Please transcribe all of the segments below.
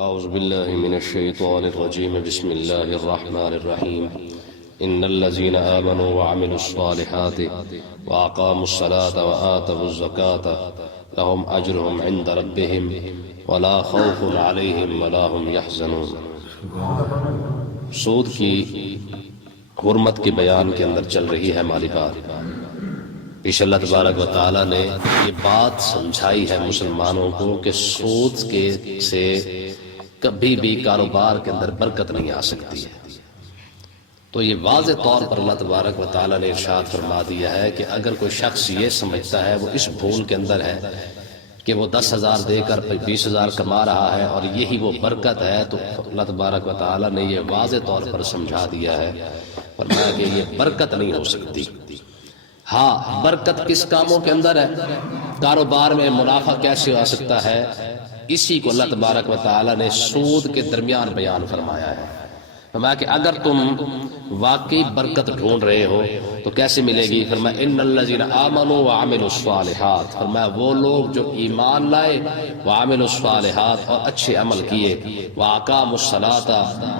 أعوذ بالله من الشيطان الرجيم بسم الله الرحمن الرحيم إن الذين آمنوا وعملوا الصالحات وأقاموا الصلاة وآتوا الزكاة لهم أجرهم عند ربهم ولا خوف عليهم ولا هم يحزنون۔ سود کی حرمت کے بیان کے اندر چل رہی ہے ہماری بات۔ پیش اللہ تبارک و تعالیٰ نے یہ بات سمجھائی ہے مسلمانوں کو کہ سود کے سے کبھی بھی کاروبار کے اندر برکت نہیں آ سکتی ہے۔ تو یہ واضح طور پر اللہ تبارک و تعالیٰ نے ارشاد فرما دیا ہے کہ اگر کوئی شخص یہ سمجھتا ہے، وہ اس بھول کے اندر ہے کہ وہ 10,000 دے کر 20,000 کما رہا ہے اور یہی وہ برکت ہے، تو اللہ تبارک و تعالیٰ نے یہ واضح طور پر سمجھا دیا ہے، فرمایا کہ یہ برکت نہیں ہو سکتی۔ ہاں، برکت کس کاموں کے اندر ہے؟ کاروبار میں منافع کیسے آ سکتا ہے؟ اسی کو اللہ تبارک و تعالیٰ نے سود کے درمیان بیان فرمایا ہے۔ فرمایا کہ اگر تم واقعی برکت ڈھونڈ رہے ہو تو کیسے ملے گی؟ فرمایا ان الذین آمنوا وعملوا الصالحات، فرمایا وہ لوگ جو ایمان لائے، وعملوا الصالحات اور اچھے عمل کیے، واقاموا الصلاۃ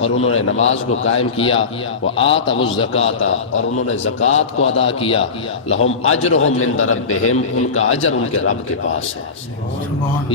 اور انہوں نے نماز کو قائم کیا، وآتوا الزکاۃ اور انہوں نے زکوٰۃ کو ادا کیا، لہم اجرہم عند ربہم، ان کا اجر ان کے رب کے پاس ہے۔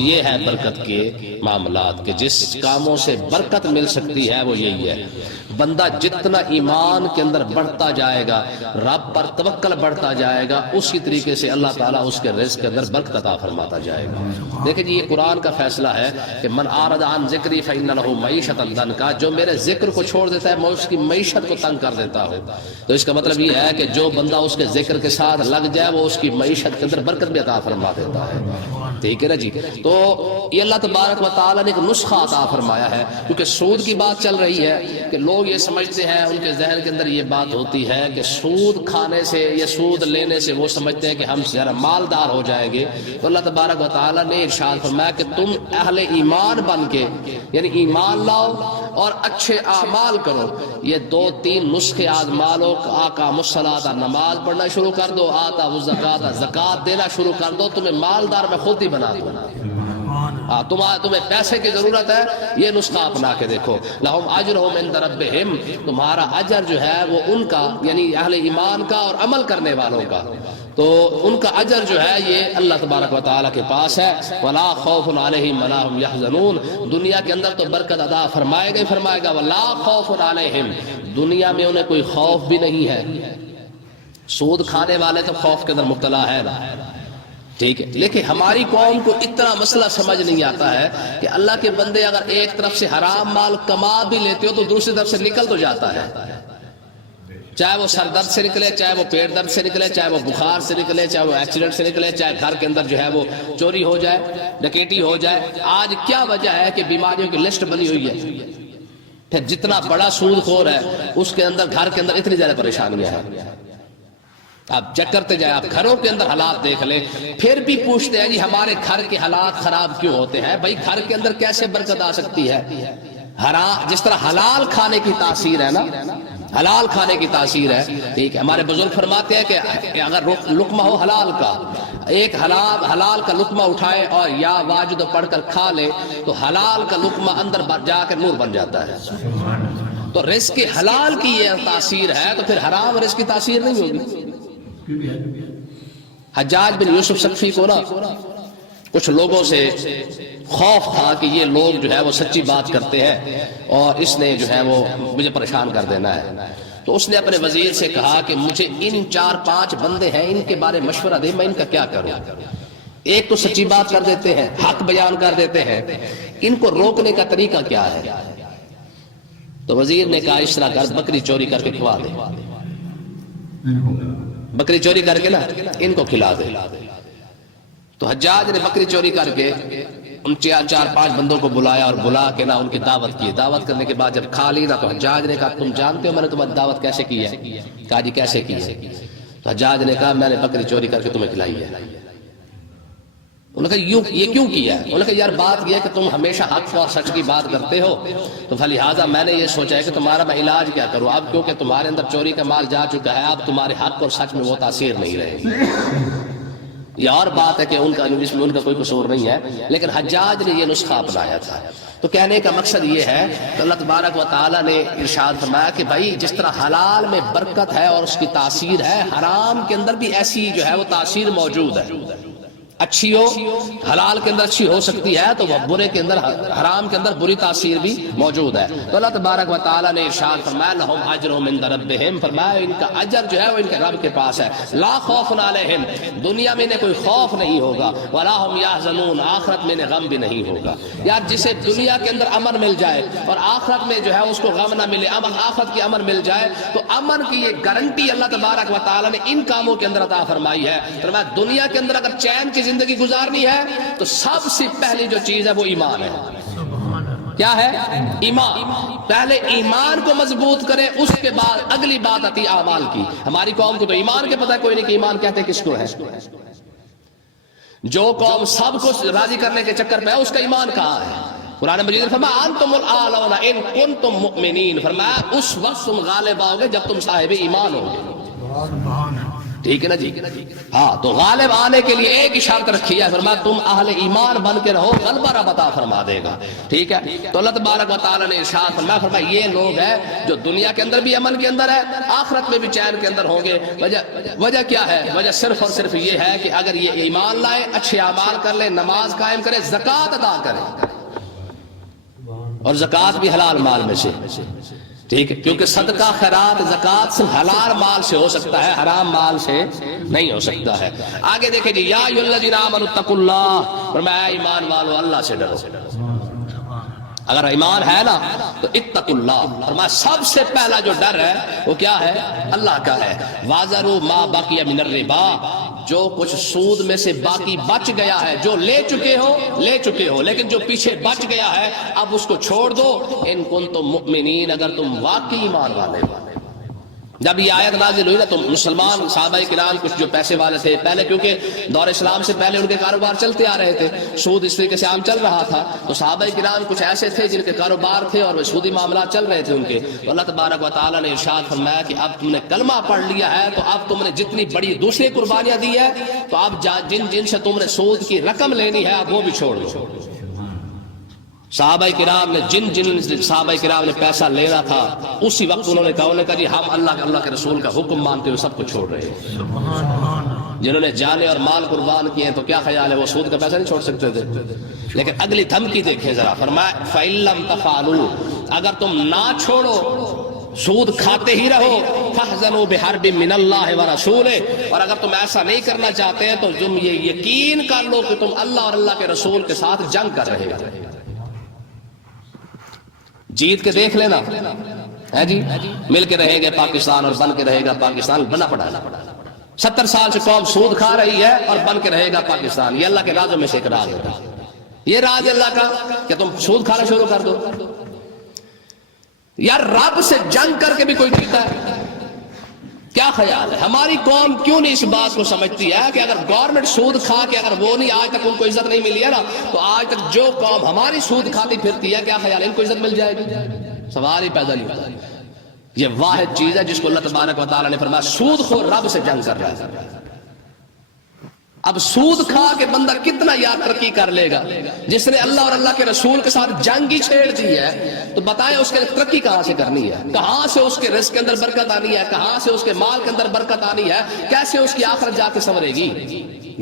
یہ ہے برکت کے معاملات کہ جس کاموں سے برکت مل سکتی ہے وہ یہی ہے۔ بندہ جتنا ایمان کے اندر بڑھتا جائے گا، رب پر توکل بڑھتا جائے گا، اسی طریقے سے اللہ تعالیٰ اس کے رزق کے اندر برکت عطا فرماتا جائے گا۔ دیکھیں جی، یہ قرآن کا فیصلہ ہے کہ من اعرض عن ذکری فإن له معیشۃ ضنکا، جو میرے ذکر کو چھوڑ دیتا ہے میں اس کی معیشت کو تنگ کر دیتا ہوں۔ تو اس کا مطلب یہ ہے کہ جو بندہ اس کے ذکر کے ساتھ لگ جائے وہ اس کی معیشت کے اندر برکت بھی عطا فرما دیتا ہے۔ ٹھیک ہے نا جی؟ تو یہ اللہ تبارک و تعالیٰ نے ایک نسخہ عطا فرمایا ہے، کیونکہ سود کی بات چل رہی ہے کہ لوگ یہ سمجھتے ہیں، ان کے ذہن کے اندر یہ بات ہوتی ہے کہ سود کھانے سے یا سود لینے سے وہ سمجھتے ہیں کہ ہم ذرا مالدار ہو جائیں گے۔ تو اللہ تبارک و تعالیٰ نے ارشاد فرمایا کہ تم اہل ایمان بن کے، یعنی ایمان لاؤ اور اچھے اعمال کرو، یہ 2-3 نسخے آزما لو۔ اقاموا الصلاۃ، نماز پڑھنا شروع کر دو، آتوا الزکاۃ، زکوٰۃ دینا شروع کر دو، تمہیں مالدار میں خود ہی بنا دوں۔ تمہیں پیسے کی ضرورت ہے، یہ نسخہ اپنا کے دیکھو۔ لہم اجرہم عند ربہم، تمہارا اجر جو ہے وہ ان کا، یعنی اہل ایمان کا اور عمل کرنے والوں کا، تو ان کا اجر جو ہے یہ اللہ تبارک و تعالیٰ کے پاس ہے۔ ولا خوف علیہم ولا هم یحزنون، دنیا کے اندر تو برکت عطا فرمائے گا، ولا خوف علیہم، دنیا میں انہیں کوئی خوف بھی نہیں ہے۔ سود کھانے والے تو خوف کے اندر مبتلا ہے نا، ٹھیک ہے، لیکن ہماری قوم کو اتنا مسئلہ سمجھ نہیں آتا ہے کہ اللہ کے بندے اگر ایک طرف سے حرام مال کما بھی لیتے ہو تو دوسری طرف سے نکل تو جاتا ہے، چاہے وہ سر درد سے نکلے، چاہے وہ پیٹ درد سے نکلے، چاہے وہ بخار سے نکلے، چاہے وہ ایکسیڈنٹ سے نکلے، چاہے گھر کے اندر جو ہے وہ چوری ہو جائے، ڈکیٹی ہو جائے۔ آج کیا وجہ ہے کہ بیماریوں کی لسٹ بنی ہوئی ہے، جتنا بڑا سود خور ہے اس کے اندر گھر کے اندر اتنی زیادہ پریشانیاں ہیں۔ آپ چیک کرتے جائیں، آپ گھروں کے اندر حالات دیکھ لیں، پھر بھی پوچھتے ہیں جی ہمارے گھر کے حالات خراب کیوں ہوتے ہیں؟ بھائی گھر کے اندر کیسے برکت آ سکتی ہے؟ جس طرح حلال کھانے کی تاثیر ہے نا، حلال کھانے کی تاثیر ہے، ٹھیک ہے، ہمارے بزرگ فرماتے ہیں کہ اگر لقمہ ہو حلال کا، ایک حلال کا لقمہ اٹھائے اور یا واجد پڑھ کر کھا لے تو حلال کا لقمہ اندر جا کر نور بن جاتا ہے۔ تو رزق حلال کی یہ تاثیر ہے، تو پھر حرام رزق کی تاثیر نہیں ہوگی۔ حجاج بن یوسف ثقفی کو نا کچھ لوگوں سے خوف تھا کہ یہ لوگ جو ہے وہ سچی بات کرتے ہیں اور اس نے جو ہے وہ مجھے پریشان کر دینا ہے، تو اس نے اپنے وزیر سے کہا کہ مجھے ان 4-5 بندے ہیں، ان کے بارے مشورہ دے، میں ان کا کیا کروں؟ ایک تو سچی بات کر دیتے ہیں، حق بیان کر دیتے ہیں، ان کو روکنے کا طریقہ کیا ہے؟ تو وزیر نے کہا اس طرح کر، بکری چوری کر کے کھوا دے، بکری چوری کر کے نا ان کو کھلا دے۔ تو حجاج نے بکری چوری کر کے ان 4-5 بندوں کو بلایا اور بلا کے نا ان کی دعوت کی۔ دعوت کرنے کے بعد جب کھا لی نا تو حجاج نے کہا تم جانتے ہو میں نے تمہاری دعوت کیسے کی ہے؟ کہا جی کیسے کی ہے؟ تو حجاج نے کہا میں نے بکری چوری کر کے تمہیں کھلائی ہے۔ انہوں نے کہا یہ کیوں کیا ہے؟ انہوں نے کہا یار بات یہ ہے کہ تم ہمیشہ حق اور سچ کی بات کرتے ہو، تو لہٰذا میں نے یہ سوچا ہے کہ تمہارا میں علاج کیا کروں، اب کیونکہ تمہارے اندر چوری کا مال جا چکا ہے، اب تمہارے حق اور سچ میں وہ تاثیر نہیں رہے گی۔ یہ اور بات ہے کہ اس میں ان کا کوئی قصور نہیں ہے، لیکن حجاج نے یہ نسخہ اپنایا تھا۔ تو تو کہنے کا مقصد یہ ہے کہ اللہ تبارک و تعالیٰ نے ارشاد فرمایا کہ بھائی جس طرح حلال میں برکت ہے اور اس کی تاثیر ہے، حرام کے اندر بھی ایسی جو ہے وہ تاثیر موجود ہے، اچھی ہو حلال کے اندر اچھی ہو سکتی ہے تو وہ برے کے اندر حرام کے اندر بری تاثیر بھی موجود ہے۔ تو اللہ تبارک و تعالیٰ نے ارشاد فرمایا لہم اجرہم عند ربہم، فرمایا ان کا اجر جو ہے وہ ان کے رب کے پاس ہے، لا خوف علیہم، دنیا میں انہیں کوئی خوف نہیں ہوگا، ولا ہم یحزنون، آخرت میں انہیں غم بھی نہیں ہوگا۔ یار جسے دنیا کے اندر امن مل جائے اور آخرت میں جو ہے اس کو غم نہ ملے، آخرت کی امن مل جائے، تو امن کی یہ گارنٹی اللہ تبارک و تعالیٰ نے ان کاموں کے اندر عطا فرمائی ہے۔ فرمایا دنیا کے اندر اگر چین کی زندگی گزارنی ہے تو سب سے پہلی جو چیز ہے وہ ایمان ہے۔ کیا ہے؟ ایمان۔ پہلے ایمان کو مضبوط کریں، اس کے بعد اگلی بات آتی اعمال کی۔ ہماری قوم کو تو ایمان کے پتہ ہے کوئی نہیں کہ ایمان کہتے کس کو ہے۔ جو قوم سب کو راضی کرنے کے چکر میں ہے اس کا ایمان کہاں ہے؟ قرآن مجید نے فرمایا انتم الاعلون ان کنتم مؤمنین، فرمایا اس وقت تم غالب آؤ گے جب تم صاحب ایمان ہوگے۔ ٹھیک ہے نا جی؟ ہاں، تو غالب آنے کے لیے ایک ہی شرط رکھی ہے، فرمایا تم اہل ایمان بن کے رہو، غلبہ رب عطا فرما دے گا۔ ٹھیک ہے، تو اللہ تبارک و تعالیٰ نے ارشاد فرمایا یہ لوگ ہیں جو دنیا کے اندر بھی امن کے اندر ہے، آخرت میں بھی چین کے اندر ہوں گے۔ وجہ کیا ہے؟ وجہ صرف اور صرف یہ ہے کہ اگر یہ ایمان لائے، اچھے اعمال کر لیں، نماز قائم کریں، زکوٰۃ ادا کریں، اور زکوٰۃ بھی حلال مال میں سے۔ ٹھیک ہے، کیونکہ صدقہ خیرات زکوٰۃ صرف حلال مال سے ہو سکتا ہے، حرام مال سے نہیں ہو سکتا ہے۔ آگے دیکھیں جی، یا ایھا الذین آمنوا اتقوا اللہ، فرمایا ایمان والو اللہ سے ڈرو۔ اگر ایمان ہے نا تو اتقوا اللہ، فرمایا سب سے پہلا جو ڈر ہے وہ کیا ہے؟ اللہ کا ہے۔ وَذَرُوا مَا بَقِیَ مِنَ الرِّبَا، جو کچھ سود میں سے باقی بچ گیا ہے، جو لے چکے ہو لیکن جو پیچھے بچ گیا ہے اب اس کو چھوڑ دو، ان کنتم مؤمنین، اگر تم واقعی ایمان والے ہو۔ جب یہ آیت نازل ہوئی نا تو مسلمان صحابہ کرام کچھ جو پیسے والے تھے، پہلے کیونکہ دور اسلام سے پہلے ان کے کاروبار چلتے آ رہے تھے، سود اس طریقے سے عام چل رہا تھا، تو صحابہ کرام کچھ ایسے تھے جن کے کاروبار تھے اور وہ سودی معاملات چل رہے تھے ان کے، تو اللہ تبارک و تعالیٰ نے ارشاد فرمایا کہ اب تم نے کلمہ پڑھ لیا ہے تو اب تم نے جتنی بڑی دوسری قربانیاں دی ہے تو اب جن سے تم نے سود کی رقم لینی ہے اب وہ بھی چھوڑ دو۔ صحابہ کرام نے جن صحابہ کرام نے پیسہ لینا تھا اسی وقت انہوں نے کہا جی ہم اللہ کے رسول کا حکم مانتے ہوئے سب کو چھوڑ رہے ہیں۔ جنہوں نے جانے اور مال قربان کیے ہیں تو کیا خیال ہے وہ سود کا پیسہ نہیں چھوڑ سکتے تھے؟ لیکن اگلی دھمکی دیکھیں ذرا، فرمایا فَإِن لَّمْ تَفْعَلُوا، اگر تم نہ چھوڑو، سود کھاتے ہی رہو، فَاحْذَرُوا بِحَرْبٍ مِّنَ اللَّهِ وَرَسُولِهِ، اور اگر تم ایسا نہیں کرنا چاہتے ہیں تو تم یہ یقین کر لو کہ تم اللہ اور اللہ کے رسول کے ساتھ جنگ کر رہے ہو۔ جیت کے دیکھ لینا ہے جی، مل کے رہیں گے پاکستان اور بن کے رہے گا پاکستان، بنا پڑا ہے۔ 70 سال سے قوم سود کھا رہی ہے اور بن کے رہے گا پاکستان، یہ اللہ کے رازوں میں سے ایک راز ہے۔ یہ راز اللہ کا کہ تم سود کھانا شروع کر دو۔ یار رب سے جنگ کر کے بھی کوئی جیتا ہے؟ کیا خیال ہے ہماری قوم کیوں نہیں اس بات کو سمجھتی ہے کہ اگر گورنمنٹ سود کھا کے اگر وہ نہیں آج تک ان کو عزت نہیں ملی ہے نا تو آج تک جو قوم ہماری سود کھاتی پھرتی ہے کیا خیال ہے ان کو عزت مل جائے گی؟ سوال ہی پیدا نہیں ہوتا۔ یہ واحد چیز ہے جس کو اللہ تبارک و تعالیٰ نے فرمایا سود خور رب سے جنگ کر رہا ہے۔ اب سود کھا کے بندہ کتنا یاد ترقی کر لے گا؟ جس نے اللہ اور اللہ کے رسول کے ساتھ جنگ ہی چھیڑ دی ہے تو بتائیں اس کے ترقی کہاں سے کرنی ہے؟ کہاں سے اس کے رزق کے اندر برکت آنی ہے؟ کہاں سے اس کے مال کے اندر برکت آنی ہے؟ کیسے اس کی آخرت جا کے سنورے گی؟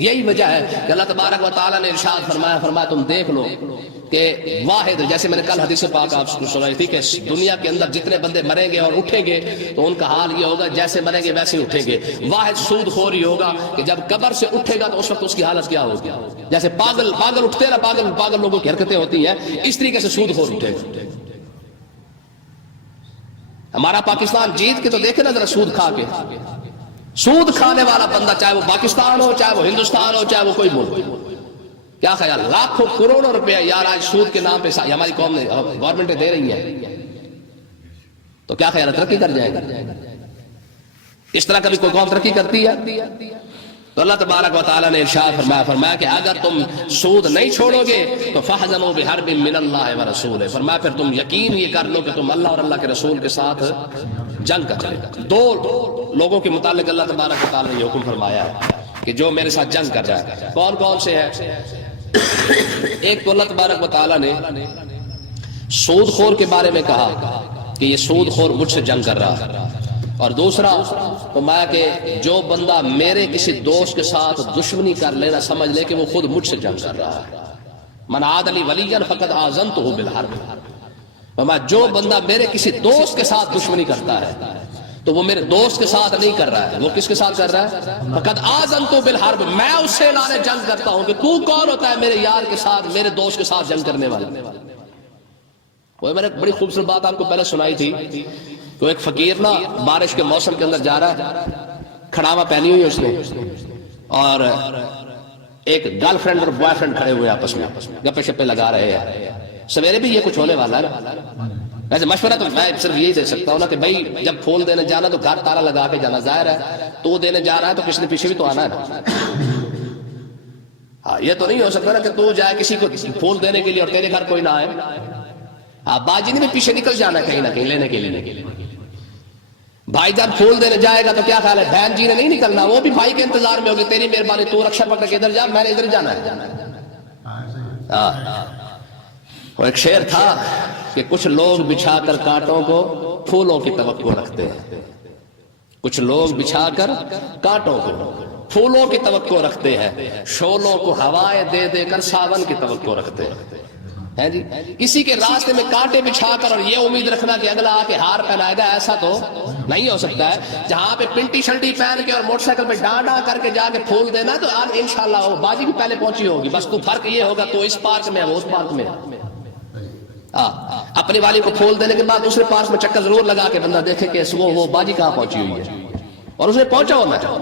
یہی وجہ ہے کہ اللہ تبارک و تعالیٰ نے ارشاد فرمایا تم دیکھ لو کہ واحد، جیسے میں نے کل حدیث پاک آپ کو سنائی تھی کہ دنیا کے اندر جتنے بندے مریں گے اور اٹھیں گے تو ان کا حال یہ ہوگا جیسے مریں گے ویسے اٹھیں گے۔ واحد سود خور ہی ہوگا کہ جب قبر سے اٹھے گا تو اس وقت اس کی حالت کیا ہوگی؟ جیسے پاگل اٹھتے نا، پاگل لوگوں کی حرکتیں ہوتی ہیں، اس طریقے سے سود خور اٹھے گا۔ ہمارا پاکستان جیت کے تو دیکھے نا ذرا، سود کھا کے، سود کھانے والا بندہ چاہے وہ پاکستان ہو، چاہے وہ ہندوستان ہو، چاہے وہ کوئی ملک ہو، کیا خیال؟ لاکھوں کروڑوں روپے یار آج سود کے نام پہ ہماری قوم نے گورنمنٹیں دے رہی ہیں، تو کیا خیال ہے ترقی کر جائے گا؟ اس طرح کبھی کوئی قوم ترقی کرتی ہے؟ تو اللہ تبارک و تعالیٰ نے ارشاد فرمایا کہ اگر تم سود نہیں چھوڑو گے تو فَاحْذَرُوا بِحَرْبٍ مِّنَ اللَّهِ وَرَسُولِهِ، فرمایا پھر تم یقین یہ کر لو کہ تم اللہ اور اللہ کے رسول کے ساتھ جنگ کر رہے ہو۔ دو لوگوں کے متعلق اللہ تبارک و تعالیٰ نے یہ حکم فرمایا ہے کہ جو میرے ساتھ جنگ کر رہا ہے، کون کون سے ہے؟ ایک تو اللہ تبارک و تعالیٰ نے سود خور کے بارے میں کہا کہ یہ سود خور مجھ سے جنگ کر رہا ہے، اور دوسرا فرمایا کہ جو بندہ میرے کسی دوست کے ساتھ دشمنی کر لینا سمجھ لے کہ وہ خود مجھ سے جنگ کر رہا ہے۔ من عاد لی ولیا فقد آذنتہ بالحرب، فرمایا جو بندہ میرے کسی دوست کے ساتھ دشمنی کرتا ہے تو وہ میرے دوست کے ساتھ نہیں کر رہا ہے، وہ کس کے ساتھ کر رہا ہے؟ فقد آذنتہ بالحرب، میں اس سے اعلان جنگ کرتا ہوں کہ تو کون ہوتا ہے میرے یار کے ساتھ، میرے دوست کے ساتھ جنگ کرنے والا۔ وہ میں نے بڑی خوبصورت بات آپ کو پہلے سنائی تھی کہ ایک فقیر نا بارش کے موسم کے اندر جا رہا ہے، کھڑاوا پہنی ہوئی اس نے، اور ایک گرل فرینڈ اور بوائے فرینڈ کھڑے ہوئے آپس میں گپے شپے لگا رہے ہیں۔ سویرے بھی یہ کچھ ہونے والا ہے، ویسے مشورہ تو میں صرف یہی دے سکتا ہوں نا کہ بھائی جب پھول دینے جانا تو گھر تالا لگا کے جانا، ظاہر ہے تو دینے جا رہا ہے تو کسی نے پیچھے بھی تو آنا ہے۔ ہاں یہ تو نہیں ہو سکتا نا کہ تو جائے کسی کو پھول دینے کے لیے اور تیرے گھر کوئی نہ آئے۔ ہاں باجی نے بھی پیچھے نکل جانا ہے کہیں نہ کہیں لینے کے لیے۔ بھائی جب پھول دینے جائے گا تو کیا خیال ہے بہن جی نے نہیں نکلنا، وہ بھی بھائی کے انتظار میں ہوگی، تیری مہربانی تو رکشا پکڑ کے ادھر جا، میں نے ادھر جانا ہے۔ اور ایک شعر تھا کہ کچھ لوگ بچھا کر کانٹوں کو پھولوں کی توقع رکھتے ہیں، کچھ لوگ بچھا کر کانٹوں کو پھولوں کی توقع رکھتے ہیں، شعلوں کو ہوائیں دے دے کر ساون کی توقع رکھتے ہیں جی۔ کسی کے راستے میں کانٹے بچھا کر اور یہ امید رکھنا کہ اگلا آ کے ہار پہنائے گا، ایسا تو نہیں ہو سکتا ہے۔ جہاں پہ پنٹی شلٹی پہن کے اور موٹر سائیکل پہ ڈاں ڈاں کر کے جا کے پھول دینا تو آج انشاءاللہ وہ باجی بھی پہلے پہنچی ہوگی، بس تو فرق یہ ہوگا تو اس پارک میں ہے وہ اس پارک میں ہے۔ اپنی والی کو پھول دینے کے بعد دوسرے پارک میں چکر ضرور لگا کے بندہ دیکھے کہ وہ باجی کہاں پہنچی ہوئی ہے اور اسے پہنچا ہونا چاہیے۔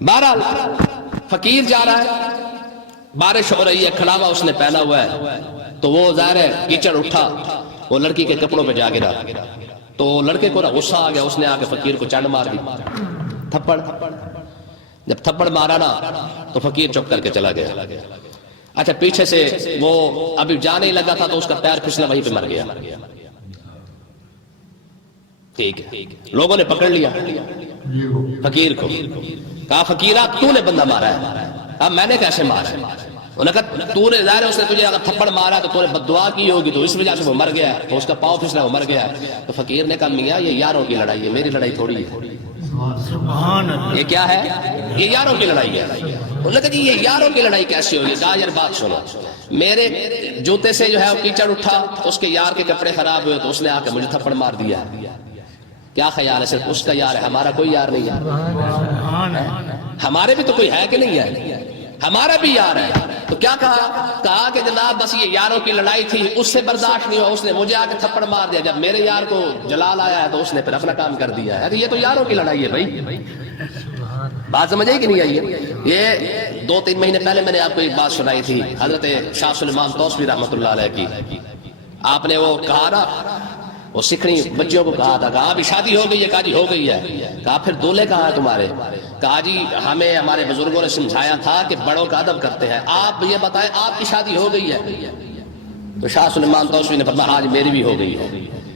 بہرحال فقیر جا رہا ہے، بارش ہو رہی ہے، کھڑاوا اس نے پہنا ہوا ہے، تو وہ ظاہر ہے کیچڑ اٹھا، وہ لڑکی کے کپڑوں پہ جا گرا، تو لڑکے کو غصہ آ گیا، اس نے آ کے فقیر کو چنڈ مار دی، تھپڑ۔ جب تھپڑ مارا نا تو فقیر چپ کر کے چلا گیا۔ اچھا پیچھے سے وہ ابھی جانے ہی لگا تھا تو اس کا پیر پھسلا، وہیں پہ مر گیا۔ ٹھیک ہے، لوگوں نے پکڑ لیا فقیر کو، کہا فقیرہ تو نے بندہ مارا ہے۔ اب میں نے کیسے مارا ہے؟ انہوں نے کہا تو نے ظاہر ہے اس نے تجھے اگر تھپڑ مارا تو تو نے بد دعا کی ہوگی تو اس وجہ سے وہ مر گیا ہے، تو اس کا پاؤں پھسلا وہ مر گیا ہے۔ تو فقیر نے کہا میاں یہ یاروں کی لڑائی ہے، میری لڑائی تھوڑی ہے۔ یہ کیا ہے؟ یہ یاروں کی لڑائی ہے۔ انہوں نے کہا جی یہ یاروں کی لڑائی کیسی ہوگی؟ کہا یار بات سنو، میرے جوتے سے جو ہے وہ کیچڑ اٹھا، اس کے یار کے کپڑے خراب ہوئے تو اس نے آ کے مجھے تھپڑ مار دیا۔ کیا خیال ہے؟ صرف اس کا یار ہے، ہمارا کوئی یار نہیں ہے؟ ہمارے بھی تو کوئی ہے کہ نہیں ہے؟ ہمارا بھی یار ہے۔ تو کیا کہا کہ جناب بس یہ یاروں کی لڑائی تھی، اس سے برداشت نہیں ہوا، اس نے مجھے آ کے تھپڑ مار دیا، جب میرے یار کو جلال آیا ہے تو اس نے پھر اپنا کام کر دیا ہے۔ یہ تو یاروں کی لڑائی ہے بھائی، بات سمجھ آئی کہ نہیں آئی ہے؟ یہ 2-3 مہینے پہلے میں نے آپ کو ایک بات سنائی تھی حضرت شاہ سلیمان توسوی رحمۃ اللہ علیہ کی۔ آپ نے وہ کہا نا، وہ سکھڑی بچیوں کو کہا تھا، کہا ابھی شادی ہو گئی ہے؟ کہا جی ہو گئی ہے۔ کہا پھر دولہے کہاں ہیں تمہارے؟ کہا جی ہمیں ہمارے بزرگوں نے سمجھایا تھا کہ بڑوں کا ادب کرتے ہیں، آپ یہ بتائیں آپ کی شادی ہو گئی ہے؟ تو شاہ سلیمان توسوی نے فرمایا آج میری بھی ہو گئی ہے۔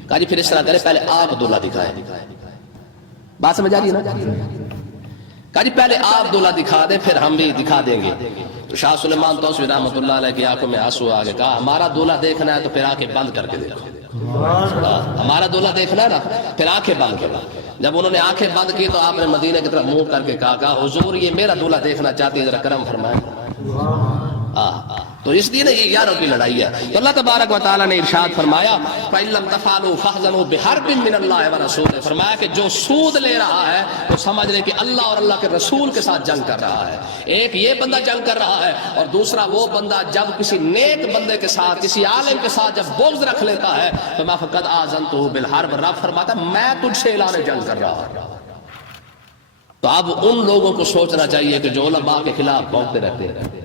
کہا جی پھر اس طرح کرے پہلے آپ دولہا دکھائیں۔ بات سمجھ آ رہی ہے نا؟ کہا جی پہلے آپ دولہا دکھا دیں پھر ہم بھی دکھا دیں گے۔ تو شاہ سلیمان توسوی رحمۃ اللہ علیہ کی آنکھوں میں آنسو آ گئے، کہا ہمارا دولہا دیکھنا ہے تو پھر آنکھیں بند کر کے دیکھو، ہمارا دولہا دیکھنا ہے نا پھر آنکھیں بند کرو۔ جب انہوں نے آنکھیں بند کی تو آپ نے مدینہ کی طرف منہ کر کے کہا حضور یہ میرا دولہا دیکھنا چاہتے ہیں، ذرا کرم فرمائیں۔ تو اس لیے نا یہ یاروں کی لڑائی ہے۔ تو اللہ تبارک و تعالیٰ نے ارشاد فرمایا فَإِن لَمْ تَفْعَلُوا فَأْذَنُوا بِحَرْبٍ مِّنَ اللَّهِ وَرَسُولِهِ، فرمایا کہ جو سود لے رہا ہے تو سمجھ لے کہ اللہ اور اللہ کے رسول کے ساتھ جنگ کر رہا ہے۔ ایک یہ بندہ جنگ کر رہا ہے اور دوسرا وہ بندہ جب کسی نیک بندے کے ساتھ، کسی عالم کے ساتھ جب بغض رکھ لیتا ہے تو میں فقط آذنتہ بالحرب، رب فرماتا میں تجھ سے اعلان جنگ کر رہا ہوں۔ تو اب ان لوگوں کو سوچنا چاہیے کہ جو علماء کے خلاف بھونکتے رہتے ہیں۔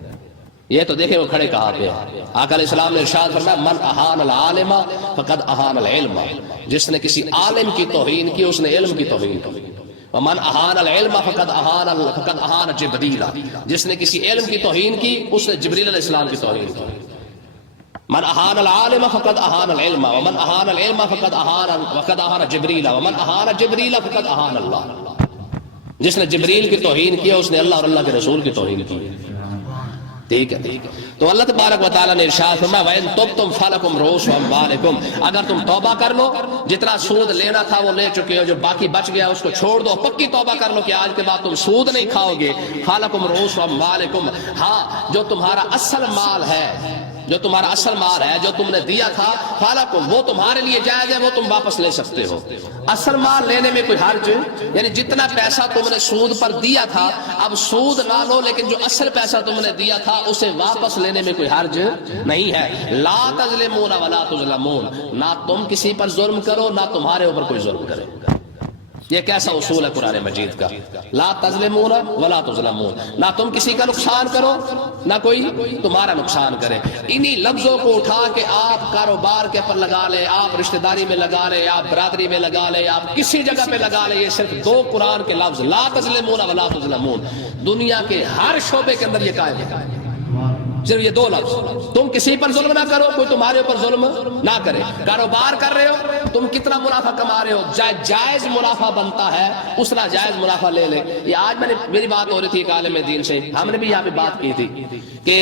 یہ تو دیکھیں وہ کھڑے کہاں پہ ہیں۔ آقا علیہ السلام نے ارشاد فرمایا من اہان العالم فقد اہان العلم، جس نے کسی عالم کی توہین کی اس نے علم کی توہین کی۔ ومن اہان العلم فقد اہان جبریل، جس نے کسی علم کی توہین کی اس نے جبریل علیہ السلام کی توہین کی۔ من اہان العالم فقد اہان العلم ومن اہان العلم فقد اہان جبریل ومن اہان جبریل فقد اہان اللہ، جس نے جبریل کی توہین کی اس نے اللہ اور اللہ کے رسول کی توہین کی۔ ٹھیک ہے. تو اللہ تبارک و تعالیٰ نے ارشاد فرمایا وَإِن تُبْتُمْ فَلَكُمْ رُءُوسُ أَمْوَالِكُمْ، اگر تم توبہ کر لو، جتنا سود لینا تھا وہ لے چکے ہو، جو باقی بچ گیا اس کو چھوڑ دو، پکی توبہ کر لو کہ آج کے بعد تم سود نہیں کھاؤ گے. فَلَكُمْ رُءُوسُ أَمْوَالِكُمْ، ہاں جو تمہارا اصل مال ہے، جو تمہارا اصل مال ہے جو تم نے دیا تھا، فَلَكُمْ، وہ تمہارے لیے جائز ہے، وہ تم واپس لے سکتے ہو. اصل مال لینے میں کوئی حرج، یعنی جتنا پیسہ تم نے سود پر دیا تھا اب سود نہ لو، لیکن جو اصل پیسہ تم نے دیا تھا اسے واپس لینے میں کوئی حرج نہیں ہے. لا تظلمون ولا تظلمون، نہ تم کسی پر ظلم کرو نہ تمہارے اوپر کوئی ظلم کرے. یہ کیسا اصول ہے قرآن مجید کا؟ لا تظلمون ولا تظلمون، نہ تم کسی کا نقصان کرو نہ کوئی تمہارا نقصان کرے. انہی لفظوں کو اٹھا کے آپ کاروبار کے پر لگا لیں، آپ رشتہ داری میں لگا لیں، آپ برادری میں لگا لیں، آپ کسی جگہ پہ لگا لیں، یہ صرف دو قرآن کے لفظ لا تظلمون ولا تظلمون دنیا کے ہر شعبے کے اندر یہ قائم ہے. صرف یہ دو لفظ، تم کسی پر ظلم نہ کرو، کوئی تمہارے اوپر ظلم نہ کرے. کاروبار کر رہے ہو، تم کتنا منافع کما رہے ہو، جائز منافع بنتا ہے اس طرح جائز منافع لے لے. یہ آج میری بات ہو رہی تھی ایک عالم دین سے، ہم نے بھی یہاں پہ بات کی تھی کہ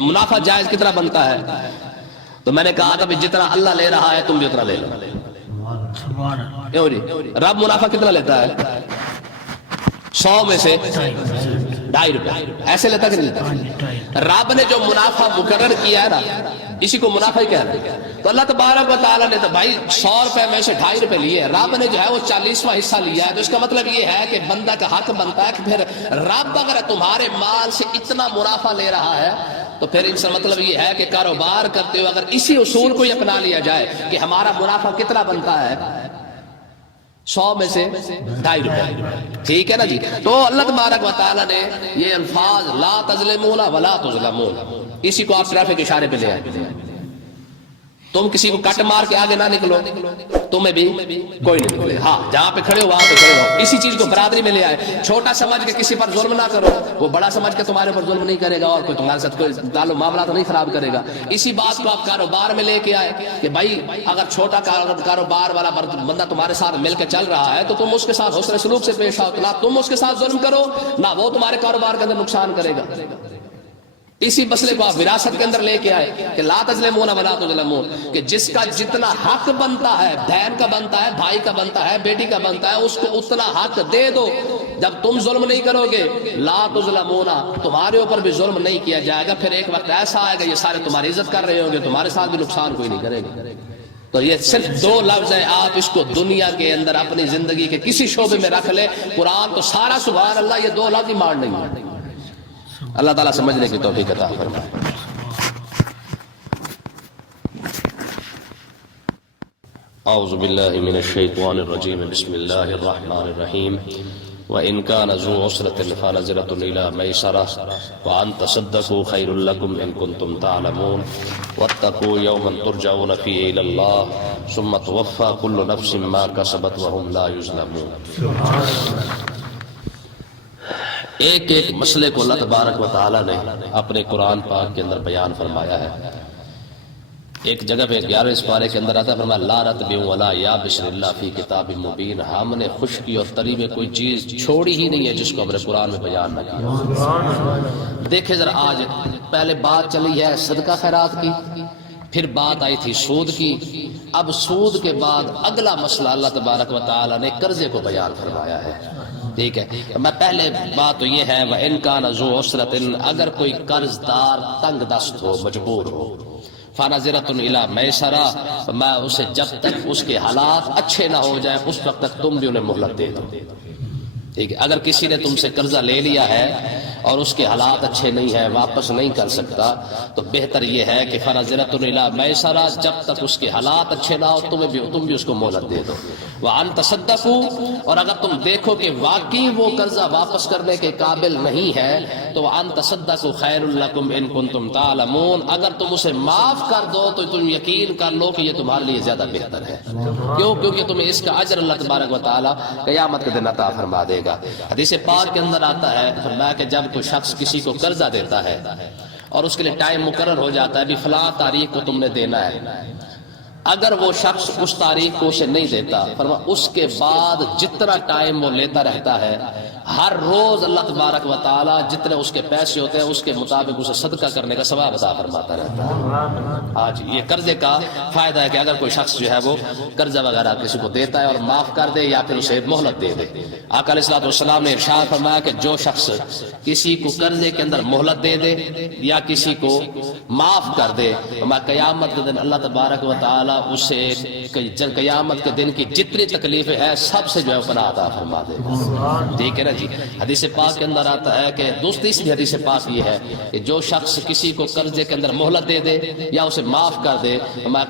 منافع جائز کتنا بنتا ہے، تو میں نے کہا تھا جتنا اللہ لے رہا ہے تم بھی اتنا لے لو. رب منافع کتنا لیتا ہے؟ 100 میں سے 2.5 روپے، ایسے لیتا کہ نہیں لیتا؟ رب نے جو منافع مقرر کیا ہے نا اسی کو منافع ہی کہنا ہے. تو اللہ تبارک و تعالیٰ نے تو بھائی 100 روپے میں سے 2.5 روپے لیے، رب نے جو ہے وہ 40واں حصہ لیا ہے. تو اس کا مطلب یہ ہے کہ بندہ کا حق بنتا ہے کہ پھر رب اگر تمہارے مال سے اتنا منافع لے رہا ہے تو پھر ان سے مطلب یہ ہے کہ کاروبار کرتے ہو اگر اسی اصول کو ہی اپنا لیا جائے کہ ہمارا منافع کتنا بنتا ہے 100 میں سے 2.5 روپے. ٹھیک ہے نا جی. تو اللہ تبارک و تعالیٰ نے یہ الفاظ لا تظلمون ولا تظلمون، اسی کو آپ ٹریفک اشارے پہ لے آئے. تم کسی کو کٹ مار کے آگے نہ نکلو، تمہیں بھی کوئی نہیں نکلے. ہاں جہاں پہ کھڑے ہو وہاں پہ کھڑے ہو. اسی چیز کو برادری میں لے آئے. چھوٹا سمجھ کے کسی پر ظلم نہ کرو، وہ بڑا سمجھ کے تمہارے پر ظلم نہیں کرے گا اور کوئی تمہارے ساتھ کوئی تعلق معاملات نہیں خراب کرے گا. اسی بات کو آپ کاروبار میں لے کے آئے کہ بھائی اگر چھوٹا کاروبار والا بندہ تمہارے ساتھ مل کے چل رہا ہے تو تم اس کے ساتھ حسن سلوک سے پیش آؤ. نہ تم اس کے ساتھ ظلم کرو نہ وہ تمہارے کاروبار کے اندر نقصان کرے گا. اسی مسئلے کو آپ وراثت کے اندر لے کے آئے کہ لا تظلمون ولا تظلمون، کہ جس کا جتنا حق بنتا ہے، بہن کا بنتا ہے، بھائی کا بنتا ہے، بیٹی کا بنتا ہے، اس کو اتنا حق دے دو. جب تم ظلم نہیں کرو گے لا تظلمون، تمہارے اوپر بھی ظلم نہیں کیا جائے گا. پھر ایک وقت ایسا آئے گا یہ سارے تمہاری عزت کر رہے ہوں گے، تمہارے ساتھ بھی نقصان کوئی نہیں کرے گا. تو یہ صرف 2 لفظ ہیں، آپ اس کو دنیا کے اندر اپنی زندگی کے کسی شعبے میں رکھ لیں. قرآن تو سارا سبحان اللہ یہ 2 لفظ ہی مان نہیں ہے. اللہ تعالیٰ سمجھنے کی توفیق عطا فرمائے. اعوذ باللہ من الشیطان الرجیم، بسم اللہ الرحمن الرحیم. وَإِن كَانَ ذُو عُسْرَةٍ فَنَظِرَةٌ إِلَىٰ مَيْسَرَةٍ وَأَن تَصَدَّقُوا خَيْرٌ لَكُمْ إِن كُنتُمْ تَعْلَمُونَ وَاتَّقُوا يَوْمًا تُرْجَعُونَ فِيهِ إِلَى اللَّهِ ثُمَّ تُوَفَّىٰ كُلُّ نَفْسٍ مَا كَسَبَتْ وَهُمْ لَا يُظْلَمُونَ. ایک ایک مسئلے کو اللہ تبارک و تعالیٰ نے اپنے قرآن پاک کے اندر بیان فرمایا ہے. ایک جگہ پہ 11ویں سپارے کے اندر آتا ہے فرمایا لا رطب ولا یابس الا فی کتاب مبین، ہم نے خشکی اور تری میں کوئی چیز چھوڑی ہی نہیں ہے جس کو ہم نے قرآن میں بیان نہ کیا. دیکھیں ذرا آج پہلے بات چلی ہے صدقہ خیرات کی، پھر بات آئی تھی سود کی، اب سود کے بعد اگلا مسئلہ اللہ تبارک و تعالیٰ نے قرضے کو بیان فرمایا ہے. ٹھیک ہے، میں پہلے بات تو یہ ہے وَإِن كَانَ ذُو عُسْرَةٍ، اگر کوئی قرض دار تنگ دست ہو، مجبور ہو، فَنَظِرَةٌ إِلَىٰ مَيْسَرَةٍ، میں اسے جب تک اس کے حالات اچھے نہ ہو جائیں اس وقت تک تم بھی انہیں مہلت دے دو. ٹھیک ہے، اگر کسی نے تم سے قرضہ لے لیا ہے اور اس کے حالات اچھے نہیں ہیں، واپس نہیں کر سکتا، تو بہتر یہ ہے کہ فَنَظِرَةٌ إِلَىٰ مَيْسَرَةٍ، جب تک اس کے حالات اچھے نہ ہو تم بھی اس کو مہلت دے دو. وَأَن تَصَدَّقُوا، اور اگر تم دیکھو کہ واقعی وہ قرضہ واپس کرنے کے قابل نہیں ہے تو وَأَن تَصَدَّقُوا خَيْرٌ لَكُمْ إِن كُنتُمْ تَعْلَمُونَ، اگر تم اسے معاف کر دو تو تم یقین کر لو کہ یہ تمہارے لیے زیادہ بہتر ہے. کیوں؟ کیونکہ تمہیں اس کا اجر اللہ تبارک و تعالیٰ قیامت کے دن عطا فرما دے گا. حدیث پاک کے اندر آتا ہے فرمایا کہ جب کوئی شخص کسی کو قرضہ دیتا ہے اور اس کے لیے ٹائم مقرر ہو جاتا ہے بھی فلاں تاریخ کو تم نے دینا ہے، اگر وہ شخص اس تاریخ کو اسے نہیں دیتا، فرمایا اس کے بعد جتنا ٹائم وہ لیتا رہتا ہے ہر روز اللہ تبارک و تعالی جتنے اس کے پیسے ہوتے ہیں اس کے مطابق اسے صدقہ کرنے کا ثواب عطا فرماتا رہتا ہے۔ آج یہ قرضے کا فائدہ ہے کہ اگر کوئی شخص جو ہے وہ قرضہ وغیرہ کسی کو دیتا ہے اور معاف کر دے یا پھر اسے مہلت دے دے، آقا علیہ الصلوۃ والسلام نے ارشاد فرمایا کہ جو شخص کسی کو قرضے کے اندر مہلت دے دے یا کسی کو معاف کر دے، قیامت کے دن اللہ تبارک و تعالی اسے قیامت کے دن کی جتنی تکلیفیں ہیں سب سے جو ہے پناہ عطا فرما دے گا۔ ٹھیک ہے نا جی۔ حدیث پاک کے اندر آتا ہے کہ دوسری حدیث پاک یہ ہے کہ جو شخص کسی کو قرضے کے اندر مہلت دے دے یا اسے معاف کر دے،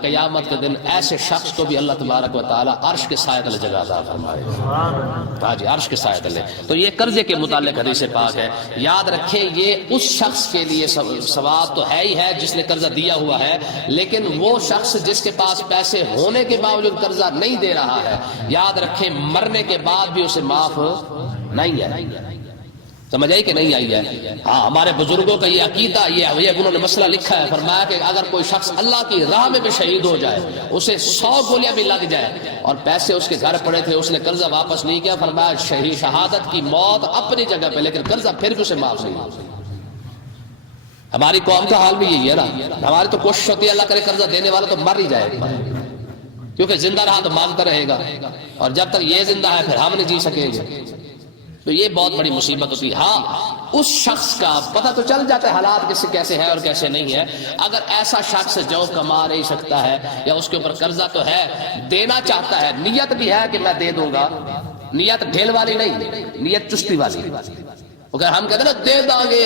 قیامت کے دن ایسے شخص کو بھی اللہ تبارک و تعالی عرش کے سائے تلے جگہ عطا فرمائے گا۔ ہاں جی، عرش کے سائے تلے۔ تو یہ قرضے کے متعلق حدیث پاک ہے۔ یاد رکھیں یہ اس شخص کے لیے ثواب تو ہے ہی ہے جس نے قرضہ دیا ہوا ہے، لیکن وہ شخص جس کے پاس پیسے ہونے کے باوجود قرضہ نہیں دے رہا ہے، یاد رکھیں مرنے کے بعد بھی اسے معاف نہیں ہے۔ سمجھ آئی کہ نہیں آئی ہے؟ ہاں، ہمارے بزرگوں کا یہ عقیدہ یہ انہوں نے مسئلہ لکھا ہے، فرمایا کہ اگر کوئی شخص اللہ کی راہ میں بھی شہید ہو جائے، اسے 100 گولیاں بھی لگ جائے اور پیسے اس کے گھر پڑے تھے، اس نے قرضہ واپس نہیں کیا، فرمایا شہادت کی موت اپنی جگہ پہ، لیکن قرضہ پھر بھی اسے معاف نہیں ہو۔ ہماری قوم کا حال بھی یہی ہے نا، ہماری تو کوشش ہوتی ہے اللہ کرے قرضہ دینے والا تو مر ہی جائے، کیونکہ زندہ رہا تو مانگتا رہے گا، اور جب تک یہ زندہ ہے پھر ہم نہیں جی سکیں گے، تو یہ بہت بڑی مصیبت ہوتی ہے۔ ہاں، اس شخص کا پتہ تو چل جاتا ہے حالات کیسے ہے اور کیسے نہیں ہے۔ اگر ایسا شخص جو کما نہیں سکتا ہے یا اس کے اوپر قرضہ تو ہے، دینا چاہتا ہے، نیت بھی ہے کہ میں دے دوں گا، نیت ڈھیل والی نہیں، نیت چستی والی۔ اگر ہم کہتے ہیں نا دے دیں گے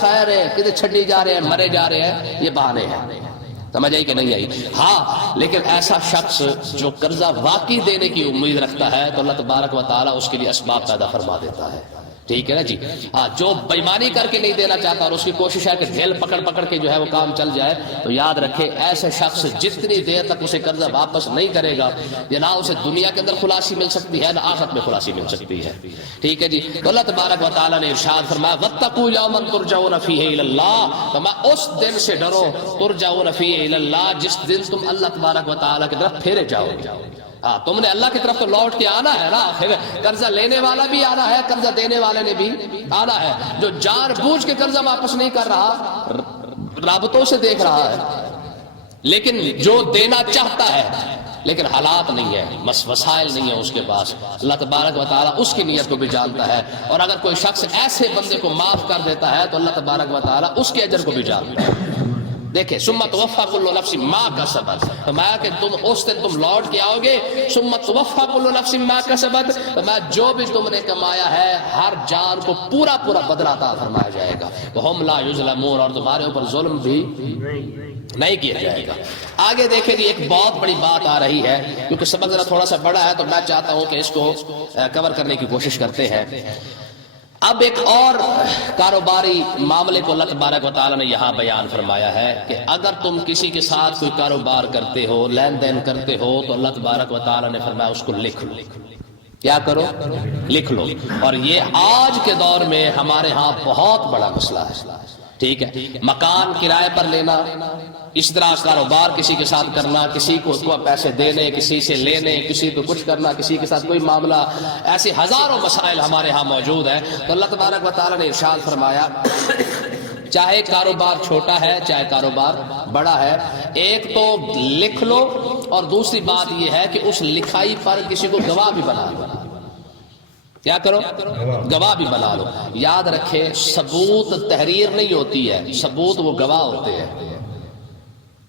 خیر ہے، کدھر چھڈی جا رہے ہیں، مرے جا رہے ہیں، یہ بہانے ہیں۔ سمجھ آئی کہ نہیں آئی؟ ہاں، لیکن ایسا شخص جو قرضہ واقعی دینے کی امید رکھتا ہے تو اللہ تبارک و تعالیٰ اس کے لیے اسباب پیدا فرما دیتا ہے۔ ٹھیک ہے نا جی۔ ہاں، جو بےمانی کر کے نہیں دینا چاہتا اور اس کی کوشش ہے کہ ڈھیل پکڑ کے جو ہے وہ کام چل جائے، تو یاد رکھے ایسے شخص جتنی دیر تک اسے قرضہ واپس نہیں کرے گا، یا نہ اسے دنیا کے اندر خلاصی مل سکتی ہے نہ آخرت میں خلاصی مل سکتی ہے۔ ٹھیک ہے جی۔ تو اللہ تبارک و تعالیٰ نے ارشاد فرمایا واتقوا یوما ترجعون فیہ الی اللہ، فرمایا اس دن سے ڈرو، ترجعون فیہ الی اللہ، جس دن تم اللہ تبارک و تعالیٰ کی طرف پھیرے جاؤ گے۔ ہاں، تم نے اللہ کی طرف تو لوٹ کے آنا ہے نا، پھر قرضہ لینے والا بھی آنا ہے، قرضہ دینے والے نے بھی آنا ہے۔ جو جان بوجھ کے قرضہ واپس نہیں کر رہا، رابطوں سے دیکھ رہا ہے، لیکن جو دینا چاہتا ہے لیکن حالات نہیں ہے، وسائل نہیں ہے اس کے پاس، اللہ تبارک و تعالیٰ اس کی نیت کو بھی جانتا ہے، اور اگر کوئی شخص ایسے بندے کو معاف کر دیتا ہے تو اللہ تبارک و تعالیٰ اس کے اجر کو بھی جانتا ہے۔ دیکھیں ثم توفی کل نفس ما کسبت، فرمایا کہ تم اس دن تم لوٹ کے آؤ گے، ثم توفی کل نفس ما کسبت، فرمایا جو بھی تم نے کمایا ہے ہر جان کو پورا بدلہ عطا فرمایا جائے گا، وہم لا یظلمون، اور تمہارے اوپر ظلم بھی نہیں کیا جائے گا۔ آگے دیکھیں جی، ایک بہت بڑی بات آ رہی ہے، کیونکہ سبق ذرا تھوڑا سا بڑا ہے تو میں چاہتا ہوں کہ اس کو کور کرنے کی کوشش کرتے ہیں۔ اب ایک اور کاروباری معاملے کو اللہ تبارک و تعالیٰ نے یہاں بیان فرمایا ہے کہ اگر تم کسی کے ساتھ کوئی کاروبار کرتے ہو، لین دین کرتے ہو، تو اللہ تبارک و تعالیٰ نے فرمایا اس کو لکھ لو۔ کیا کرو؟ لکھ لو۔ اور یہ آج کے دور میں ہمارے ہاں بہت بڑا مسئلہ ہے۔ ٹھیک ہے، مکان کرائے پر لینا، اس طرح کاروبار کسی کے ساتھ کرنا، کسی کو پیسے دینے، کسی سے لینے، کسی کو کچھ کرنا، کسی کے ساتھ کوئی معاملہ، ایسے ہزاروں مسائل ہمارے ہاں موجود ہیں۔ تو اللہ تبارک و تعالیٰ نے ارشاد فرمایا چاہے کاروبار چھوٹا ہے چاہے کاروبار بڑا ہے، ایک تو لکھ لو، اور دوسری بات یہ ہے کہ اس لکھائی پر کسی کو گواہ بھی بنا لو۔ کیا کرو؟ گواہ بھی بنا لو۔ یاد رکھے ثبوت تحریر نہیں ہوتی ہے، ثبوت وہ گواہ ہوتے ہیں۔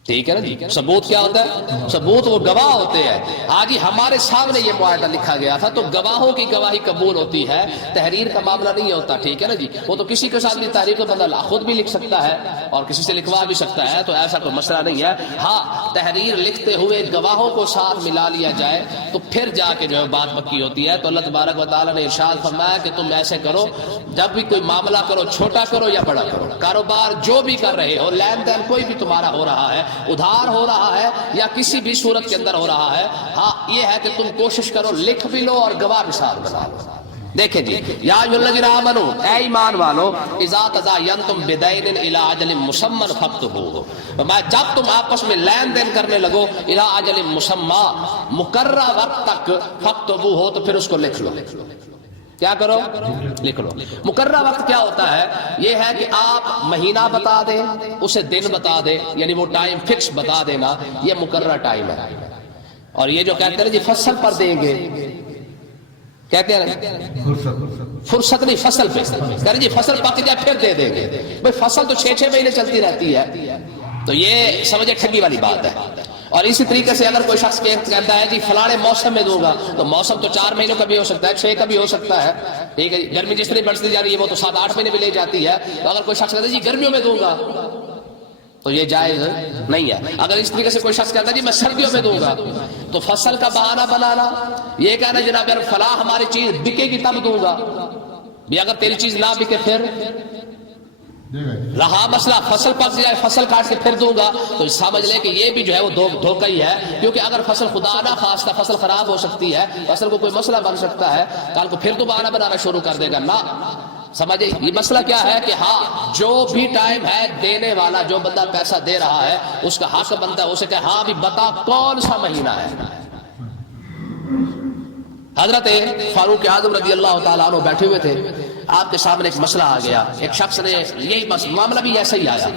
ٹھیک ہے نا جی، ثبوت کیا ہوتا ہے؟ ثبوت وہ گواہ ہوتے ہیں۔ آج ہی ہمارے سامنے یہ معاہدہ لکھا گیا تھا تو گواہوں کی گواہی قبول ہوتی ہے، تحریر کا معاملہ نہیں ہوتا۔ ٹھیک ہے نا جی، وہ تو کسی کے ساتھ بھی تحریر کو بندہ خود بھی لکھ سکتا ہے اور کسی سے لکھوا بھی سکتا ہے، تو ایسا کوئی مسئلہ نہیں ہے۔ ہاں، تحریر لکھتے ہوئے گواہوں کو ساتھ ملا لیا جائے تو پھر جا کے جو ہے بات پکی ہوتی ہے۔ تو اللہ تبارک و تعالیٰ نے ارشاد فرمایا کہ تم ایسے کرو، جب بھی کوئی معاملہ کرو، چھوٹا کرو یا بڑا کرو، کاروبار جو بھی کر رہے ہو، لین دین کوئی بھی تمہارا ہو رہا ہے، ادھار ہو رہا ہے یا کسی بھی صورت کے اندر ہو رہا ہے، ہاں یہ ہے کہ تم کوشش کرو لکھ بھی لو اور گواہ بھی ساتھ بنا لو۔ دیکھیں جی، یا ایھا الذین آمنوا، اے ایمان والو، اذا تداینتم بدین الی اجل مسمى فاکتبوہ، جب تم آپس میں لین دین کرنے لگو الی اجل مسمى، مقررہ وقت تک، فاکتبوہ، تو پھر اس کو لکھ لو۔ کیا کرو؟ لکھ لو. مقررہ وقت کیا ہوتا ہے؟ یہ ہے کہ آپ مہینہ بتا دیں، اسے دن بتا دیں، یعنی وہ ٹائم فکس بتا دینا، یہ مقررہ ٹائم ہے. اور یہ جو کہتے ہیں جی فصل پر دیں گے، کہتے ہیں فرصت نہیں فصل پہ، کہتے ہیں جی فصل پک جائے پھر دے دیں گے. بھئی فصل تو 6 مہینے چلتی رہتی ہے، تو یہ سمجھے ٹھگی والی بات ہے. اور اسی طریقے سے اگر کوئی شخص کہتا ہے جی فلانے موسم میں دوں گا، تو موسم تو 4 مہینوں کا بھی ہو سکتا ہے، 6 کا بھی ہو سکتا ہے. ٹھیک ہے، گرمی جس طرح بڑھتی جا رہی ہے وہ تو 7-8 مہینے بھی لے جاتی ہے. تو اگر کوئی شخص کہتا ہے جی گرمیوں میں دوں گا تو یہ جائز نہیں ہے. اگر اس طریقے سے کوئی شخص کہتا ہے جی میں سردیوں میں دوں گا، تو فصل کا بہانہ بنانا، یہ کہنا جناب اگر فلاں ہماری چیز بکے گی تب دوں گا، بھی اگر تیری چیز نہ بکے پھر رہا مسئلہ فصل پک جائے فصل کاٹ کے پھر دوں گا، تو سمجھ لے کہ یہ بھی جو ہے وہ دھوکہ ہی ہے. کیونکہ اگر فصل خدا نہ خواستہ فصل خراب ہو سکتی ہے، فصل کو کوئی مسئلہ بن سکتا ہے، کل کو پھر تو بہانہ بنانا شروع کر دے گا. نہ سمجھے یہ مسئلہ کیا ہے کہ ہاں جو بھی ٹائم ہے دینے والا، جو بندہ پیسہ دے رہا ہے اس کا حق بنتا ہے اسے کہ ہاں بھی بتا کون سا مہینہ ہے. حضرت فاروق اعظم رضی اللہ تعالیٰ عنہ بیٹھے ہوئے تھے، آپ کے سامنے ایک مسئلہ آ گیا. ایک شخص نے یہی معاملہ بھی ایسا ہی آیا.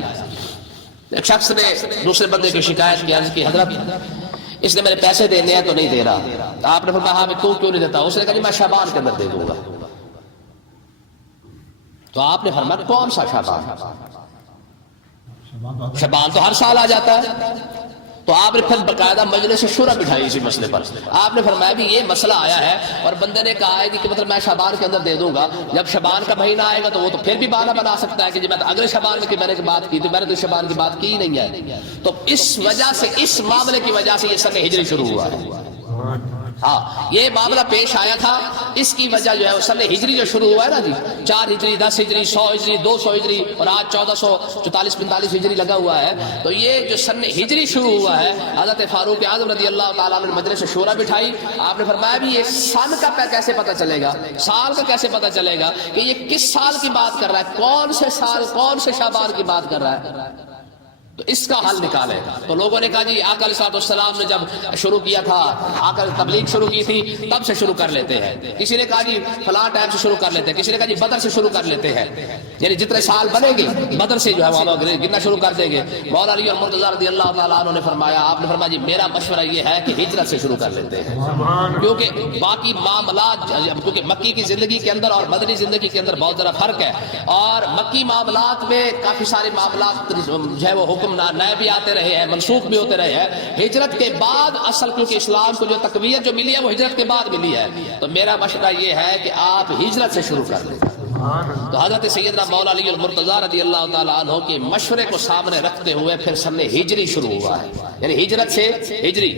ایک شخص نے دوسرے بندے کی شکایت کی، عرض کی حضرت اس نے میرے پیسے دینے ہیں تو نہیں دے رہا. آپ نے فرمایا ہاں میں تو کیوں نہیں دیتا؟ اس نے کہا جی میں شعبان کے اندر دے دوں گا. تو آپ نے فرمایا کون سا شعبان؟ شعبان تو ہر سال آ جاتا ہے. تو آپ نے پھر باقاعدہ مجلس شورا بٹھائی اسی مسئلے پر. آپ نے فرمایا بھی یہ مسئلہ آیا ہے اور بندے نے کہا ہے کہ مطلب میں شعبان کے اندر دے دوں گا. جب شعبان کا مہینہ آئے گا تو وہ تو پھر بھی بہانہ بنا سکتا ہے کہ جب میں اگلے شعبان میں نے بات کی تو میں نے تو شعبان کی بات کی نہیں ہے. تو اس وجہ سے اس معاملے کی وجہ سے یہ سن ہجری شروع ہوا ہے. ہاں یہ معاملہ پیش آیا تھا، اس کی وجہ جو ہے وہ سن ہجری جو شروع ہوا ہے نا جی، 4 ہجری 10 ہجری 100 ہجری 200 ہجری اور آج 1444-45 ہجری لگا ہوا ہے. تو یہ جو سن ہجری شروع ہوا ہے، حضرت فاروق اعظم رضی اللہ تعالیٰ عنہ مجلس شورا بٹھائی. آپ نے فرمایا بھی یہ سن کا کیسے پتہ چلے گا، سال کا کیسے پتہ چلے گا کہ یہ کس سال کی بات کر رہا ہے، کون سے سال کون سے شعبان کی بات کر رہا ہے. تو اس کا حل نکالے. تو لوگوں نے کہا جی آقا علیہ السلام نے جب شروع کیا تھا، آقا تبلیغ شروع کی تھی تب سے شروع کر لیتے ہیں. کسی نے کہا جی فلاں ٹائم سے شروع کر لیتے ہیں، کسی نے کہا جی بدر سے شروع کر لیتے ہیں، یعنی جتنے سال بنے گے بدر سے جو ہے وہ گننا شروع کر دیں گے. مولا علی اور مرتضیٰ رضی اللہ تعالیٰ عنہ نے فرمایا، آپ نے فرمایا جی میرا مشورہ یہ ہے کہ ہجرت سے شروع کر لیتے ہیں، کیونکہ باقی معاملات کیونکہ مکی کی زندگی کے اندر اور مدنی زندگی کے اندر بہت ذرا فرق ہے. اور مکی معاملات میں کافی سارے معاملات جو ہے وہ حکم نئے بھی آتے رہے ہیں، منسوخ بھی ہوتے رہے ہیں. ہجرت کے بعد اصل کیونکہ اسلام کو جو تقویت جو ملی ہے وہ ہجرت کے بعد ملی ہے. تو میرا مشورہ یہ ہے کہ آپ ہجرت سے شروع کر لیں. تو حضرت سیدنا مولا علی المرتضیٰ رضی اللہ تعالیٰ عنہ کے مشورے کو سامنے رکھتے ہوئے پھر سن ہجری شروع ہوا ہے، یعنی ہجرت سے ہجری.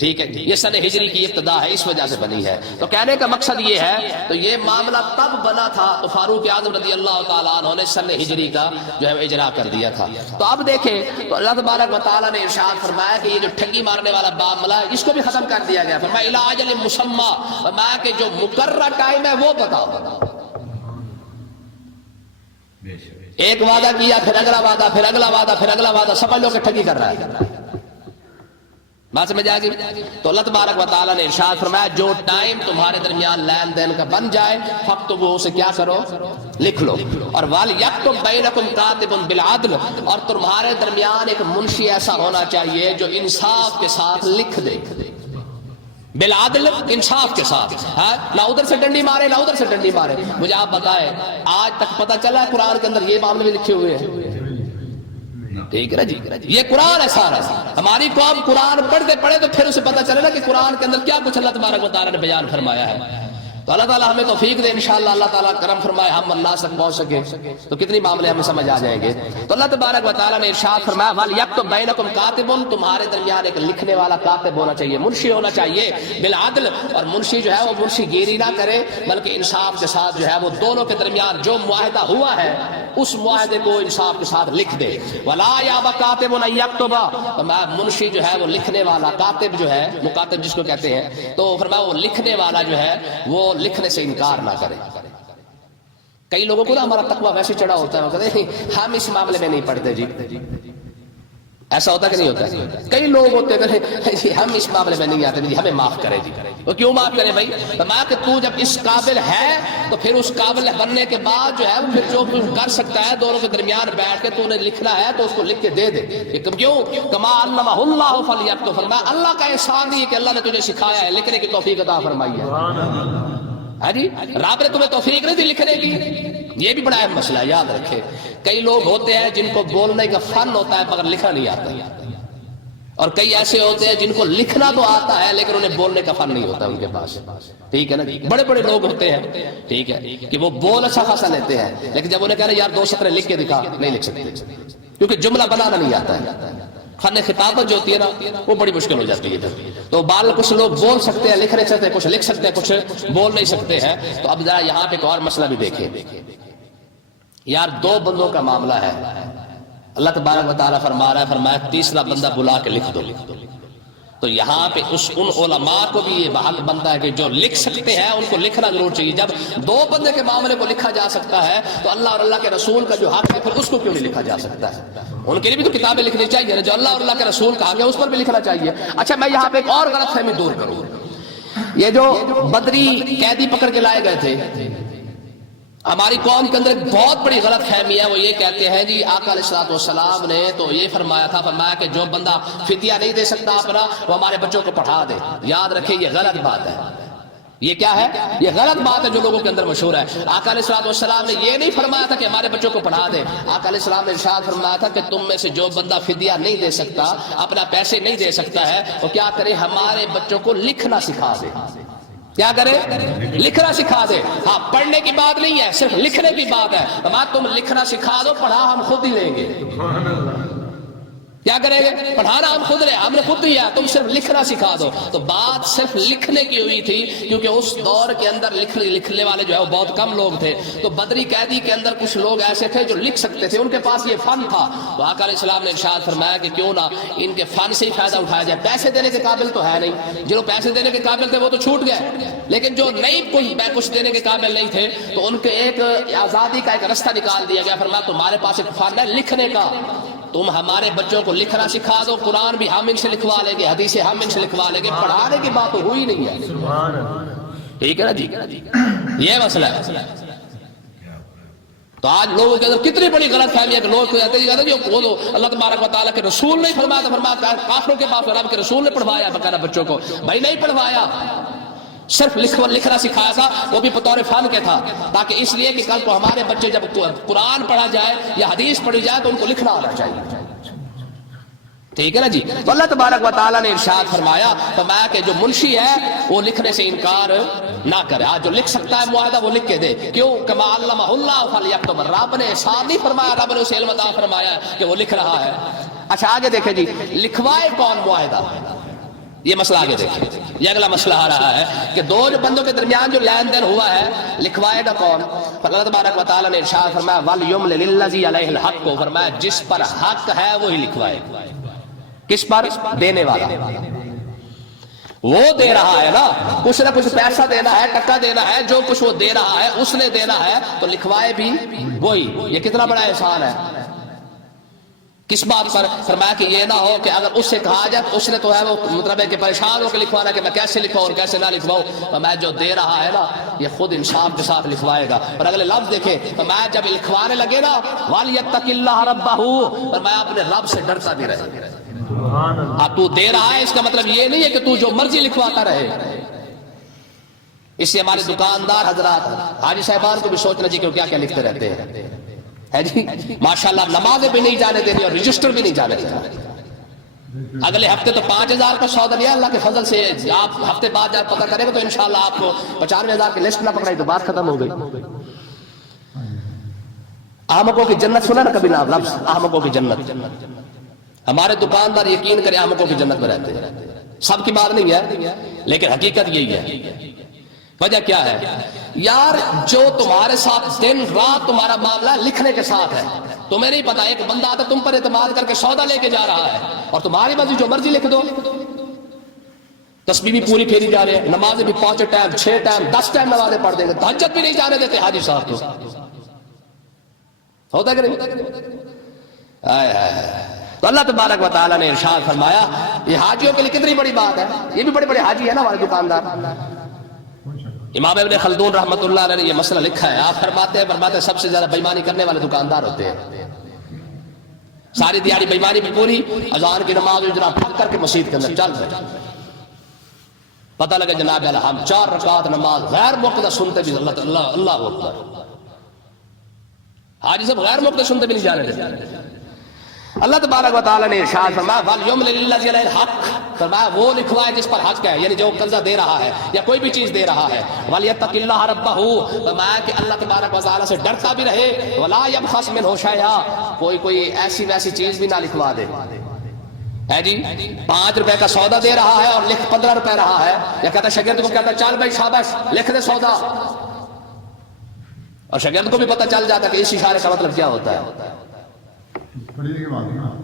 ٹھیک ہے، یہ سن ہجری کی ابتدا ہے، اس وجہ سے بنی ہے. تو کہنے کا مقصد یہ ہے تو یہ معاملہ تب بنا تھا تو فاروق اعظم رضی اللہ تعالیٰ عنہ نے سن ہجری کا جو ہے اجرا کر دیا تھا. تو اب دیکھیں تو اللہ تبارک و تعالیٰ نے ارشاد فرمایا کہ یہ جو ٹھگی مارنے والا معاملہ ہے اس کو بھی ختم کر دیا گیا. فرمایا الی اجل مسمی، فرمایا کہ جو مقررہ ٹائم ہے وہ بتاؤ. ایک وعدہ کیا پھر اگلا وعدہ پھر اگلا وعدہ پھر اگلا وعدہ، سمجھ لو کہ ٹھگی کر رہا ہے. بات سمجھ آ گئی؟ تو اللہ تبارک و تعالیٰ نے ارشاد فرمایا جو ٹائم تمہارے درمیان لین دین کا بن جائے فاکتبوا، اسے کیا کرو، لکھ لو. اور وَلْيَكْتُبْ بَيْنَكُمْ كَاتِبٌ بِالْعَدْلِ، اور تمہارے درمیان ایک منشی ایسا ہونا چاہیے جو انصاف کے ساتھ لکھ دے. بالعدل، انصاف کے ساتھ، نہ ادھر سے ڈنڈی مارے نہ ادھر سے ڈنڈی مارے. مجھے آپ بتائیں آج تک پتہ چلا ہے قرآن کے اندر یہ معاملے بھی لکھے ہوئے ہیں؟ ٹھیک ہے نا جی، یہ قرآن ہے سارا. ہماری قوم قرآن پڑھتے پڑھے تو پھر اسے پتہ چلے نا کہ قرآن کے اندر کیا کچھ اللہ تبارک و تعالیٰ نے بیان فرمایا ہے. تو اللہ تعالیٰ ہمیں توفیق دے، انشاءاللہ اللہ تعالیٰ کرم فرمائے ہم اللہ تک پہنچ سکے تو کتنی معاملے ہمیں سمجھ آ جائیں گے. تو اللہ تبارک و تعالیٰ نے ارشاد فرمایا وَلْيَكْتُبْ بَيْنَكُمْ كَاتِبٌ، تمہارے درمیان ایک لکھنے والا کاتب ہونا چاہیے، منشی ہونا چاہیے. بالعدل، اور منشی جو ہے وہ منشی گیری نہ کرے بلکہ انصاف کے ساتھ جو ہے وہ دونوں کے درمیان جو معاہدہ ہوا ہے اس معاہدے کو انصاف کے ساتھ لکھ دے. وَلَا يَأْبَ كَاتِبٌ أَن يَكْتُبَ، منشی جو ہے وہ لکھنے والا، کاتب جو ہے مکاتب جس کو کہتے ہیں، تو فرمایا وہ لکھنے والا جو ہے وہ لکھنے سے انکار نہ کرے. کئی لوگوں کو نا ہمارا تقویٰ ویسے چڑھا ہوتا ہے، وہ کہتے ہیں ہم اس معاملے میں نہیں پڑھتے جی. ایسا ہوتا کہ نہیں ہوتا؟ کئی لوگ ہوتے ہیں ہم اس معاملے میں نہیں آتے جی ہمیں معاف کرے جی. وہ کیوں معاف کرے بھائی؟ فرمایا کہ تو جب اس قابل ہے تو پھر اس قابل بننے کے بعد جو ہے وہ پھر جو کر سکتا ہے دونوں کے درمیان بیٹھ کے تو نے لکھنا ہے تو اس کو لکھ کے دے دے. کیوں؟ کما علمہ اللہ فلیکتب. فرمایا اللہ کا احسان نہیں ہے کہ اللہ نے تجھے سکھایا ہے، لکھنے کی توفیق عطا فرمائی ہے. ہاں جی، رب نے تمہیں توفیق نہیں دی لکھنے کی. یہ بھی بڑا اہم مسئلہ ہے، یاد رکھے. کئی لوگ ہوتے ہیں جن کو بولنے کا فن ہوتا ہے مگر لکھنا نہیں آتا، اور کئی ایسے ہوتے ہیں جن کو لکھنا تو آتا ہے لیکن انہیں بولنے کا فن نہیں ہوتا ان کے پاس. ٹھیک ہے نا جی. بڑے بڑے لوگ ہوتے ہیں ٹھیک ہے کہ وہ بول اچھا خاصا لیتے ہیں لیکن جب انہیں کہنا یار 2 سطریں لکھ کے دکھا، نہیں لکھ سکتے کیونکہ جملہ بنانا نہیں آتا ہے. فن خطابت جو ہوتی ہے نا وہ بڑی مشکل ہو جاتی ہے. تو بال کچھ لوگ بول سکتے ہیں، لکھ نہیں سکتے، کچھ لکھ سکتے ہیں، کچھ بول نہیں سکتے ہیں. تو اب ذرا یہاں پہ ایک اور مسئلہ بھی دیکھیں. یار 2 بندوں کا معاملہ ہے، اللہ تبارک و تعالیٰ فرما رہا ہے، فرمایا تیسرا بندہ بلا کے لکھ دو. تو یہاں پہ ان علماء کو بھی یہ حق بنتا ہے کہ جو لکھ سکتے ہیں ان کو لکھنا ضرور چاہیے. جب 2 بندے کے معاملے کو لکھا جا سکتا ہے تو اللہ اور اللہ کے رسول کا جو حق ہے پھر اس کو کیوں نہیں لکھا جا سکتا ہے؟ ان کے لیے بھی تو کتابیں لکھنی چاہیے، جو اللہ اور اللہ کے رسول کا حق ہے اس پر بھی لکھنا چاہیے. اچھا میں یہاں پہ ایک اور غلط فہمی دور کروں. یہ جو بدری قیدی پکڑ کے لائے گئے تھے، ہماری قوم کے اندر ایک بہت بڑی غلط فہمی ہے. وہ یہ کہتے ہیں جی آقا علیہ الصلوۃ والسلام نے تو یہ فرمایا تھا، فرمایا کہ جو بندہ فدیہ نہیں دے سکتا اپنا وہ ہمارے بچوں کو پڑھا دے. یاد رکھیں یہ غلط بات ہے. یہ کیا ہے؟ یہ غلط بات ہے جو لوگوں کے اندر مشہور ہے. آقا علیہ الصلوۃ والسلام نے یہ نہیں فرمایا تھا کہ ہمارے بچوں کو پڑھا دے. آقا علیہ السلام نے ارشاد فرمایا تھا کہ تم میں سے جو بندہ فدیہ نہیں دے سکتا، اپنا پیسے نہیں دے سکتا ہے، وہ کیا کرے؟ ہمارے بچوں کو لکھنا سکھا دے. کیا کرے؟ لکھنا سکھا دے. ہاں پڑھنے کی بات نہیں ہے، صرف لکھنے کی بات ہے. تم لکھنا سکھا دو، پڑھا ہم خود ہی لیں گے. کیا کریں گے؟ پڑھانا ہم خود لیں، ہم نے خود دیا، تم صرف لکھنا سکھا دو. تو بات صرف لکھنے کی ہوئی تھی کیونکہ اس دور کے اندر لکھنے والے جو ہے وہ بہت کم لوگ تھے. تو بدری قیدی کے اندر کچھ لوگ ایسے تھے جو لکھ سکتے تھے، ان کے پاس یہ فن تھا. تو آقا علیہ السلام نے ارشاد فرمایا کہ کیوں نہ ان کے فن سے ہی فائدہ اٹھایا جائے. پیسے دینے کے قابل تو ہے نہیں، جو پیسے دینے کے قابل تھے وہ تو چھوٹ گئے، لیکن جو نہیں کچھ دینے کے قابل نہیں تھے تو ان کے ایک آزادی کا ایک رستہ نکال دیا گیا. فرمایا تمہارے پاس ایک فن ہے لکھنے کا، تم ہمارے بچوں کو لکھنا سکھا دو. قرآن بھی ہم ان سے لکھوا لیں گے، حدیثیں ہم ان سے لکھوا لیں گے. پڑھانے کی بات تو ہوئی نہیں ہے. ٹھیک ہے نا جی. یہ مسئلہ ہے. تو آج لوگوں کے اندر کتنی بڑی غلط فہمی ہے کہ لوگ کہتے ہیں جو اللہ تبارک و تعالیٰ کے رسول نہیں فرمایا تو فرمایا کافروں کے پاس رب کے رسول نے پڑھوایا بقاعدہ بچوں کو. بھائی نہیں پڑھوایا، صرف لکھنا سکھایا تھا، وہ بھی بطور فن کے تھا، تاکہ اس لیے کہ کل کو ہمارے بچے جب قرآن پڑھا جائے یا حدیث پڑھی جائے تو ان کو لکھنا آنا چاہیے. ٹھیک ہے نا جی. تو اللہ تبارک و تعالیٰ نے ارشاد فرمایا کہ جو منشی ہے وہ لکھنے سے انکار نہ کرے. آج جو لکھ سکتا ہے معاہدہ وہ لکھ کے دے. کیوں؟ کما علمہ اللہ فلیکتب. رب نے احسان نہیں فرمایا، رب نے اسے علم عطا فرمایا کہ وہ لکھ رہا ہے. اچھا آگے دیکھیں جی، لکھوائے کون معاہدہ؟ یہ مسئلہ آگے دیکھیں. یہ اگلا مسئلہ آ رہا ہے کہ 2 بندوں کے درمیان جو لین دین ہوا ہے لکھوائے گا کون؟ اللہ تبارک و تعالیٰ نے ارشاد فرمایا وَلْيُمْلِ لِلَّذِي عَلَيْهِ الْحَقُّ. کو فرمایا جس پر حق ہے وہی لکھوائے. کس پر؟ دینے والا. وہ دے رہا ہے نا، کچھ نہ کچھ پیسہ دینا ہے، ٹکا دینا ہے، جو کچھ وہ دے رہا ہے اس نے دینا ہے تو لکھوائے بھی وہی. یہ کتنا بڑا احسان ہے. کس بات پر؟ فرمایا کہ یہ نہ ہو کہ اگر اس سے کہا جائے اس نے تو ہے وہ مطلب ہے کہ پریشان ہو کے لکھوانا کہ میں کیسے لکھواؤں اور کیسے نہ لکھواؤں. میں جو دے رہا ہے نا یہ خود انصاف کے ساتھ لکھوائے گا. اور اگلے لفظ دیکھیں، میں جب لکھوانے لگے نا وَلْيَتَّقِ اللَّهَ رَبَّهُ، اور میں اپنے رب سے ڈرتا بھی رہے. اب تو دے رہا ہے اس کا مطلب یہ نہیں ہے کہ تو جو مرضی لکھواتا رہے. اس سے ہمارے دکاندار حضرات حاجی صاحبان کو بھی سوچنا چاہیے کہ کیا کیا لکھتے رہتے ہیں. ہے جی ماشاءاللہ نمازیں بھی نہیں جانے دینی اور رجسٹر بھی نہیں جانے دینا. اگلے ہفتے تو 5000 کا سودا لیا اللہ کے فضل سے. آپ ہفتے بعد جب پتہ کریں گے تو انشاءاللہ آپ کو 95,000 کی لسٹ نہ پکڑائی تو بات ختم ہو گئی. احمقوں کی جنت سنا نا کبھی نام لفظ احمقوں کی جنت. ہمارے دکاندار یقین کریں احمقوں کی جنت میں رہتے ہیں. سب کی بات نہیں ہے لیکن حقیقت یہی ہے. وجہ کیا ہے یار؟ جو تمہارے ساتھ دن رات تمہارا معاملہ لکھنے کے ساتھ ہے. تمہیں نہیں پتا ایک بندہ آتا تم پر اعتماد کر کے سودا لے کے جا رہا ہے اور تمہاری مرضی جو مرضی لکھ دو. تسبیح بھی پوری پھیری جا رہے ہیں، نمازیں بھی 5 ٹائم 6 ٹائم 10 ٹائم نمازیں پڑھ دیں گے، تہجد بھی نہیں جانے دیتے حاجی صاحب کو. ہوتا کہ نہیں؟ تو اللہ تبارک و تعالیٰ نے ارشاد فرمایا یہ حاجیوں کے لیے کتنی بڑی بات ہے. یہ بھی بڑے بڑے حاجی ہے نا ہمارے دکاندار. امام ابن خلدون رحمۃ اللہ علیہ نے یہ مسئلہ لکھا ہے. آپ فرماتے ہیں سب سے زیادہ بےمانی کرنے والے دکاندار ہوتے ہیں. ساری دیہڑی بےمانی بھی پوری, اذان کی نماز جناب پھک کر کے مسجد کے اندر چل رہے, پتہ لگا جناب ہم 4 رکعت نماز غیر موقع سنتے بھی اللہ اکبر. حاجی صاحب غیر موقع سنتے بھی نہیں جانے دیتے. اللہ تبارک و تعالیٰ نے ارشاد فرمایا وَلْيُمْلِلِ الَّذِي عَلَيْهِ الْحَقِّ, فرمایا وہ لکھوائے جس پر حق ہے, یعنی جو قرضہ دے رہا ہے یا کوئی بھی چیز دے رہا ہے. وَلْيَتَّقِ اللَّهَ رَبَّهُ, فرمایا کہ اللہ تبارک و تعالیٰ سے ڈرتا بھی رہے. وَلَا يَبْخَسْ مِنْهُ شَيْئًا, کوئی ایسی ویسی چیز بھی نہ لکھوا دے. ہے جی 5 روپے کا سودا دے رہا ہے اور لکھ 15 روپے رہا ہے, یا کہتا ہے شاگرد کو کہتا ہے چل بھائی شاباش لکھ دے سودا, اور شاگرد کو بھی پتہ چل جاتا ہے کہ اس اشارے کا مطلب کیا ہوتا ہے.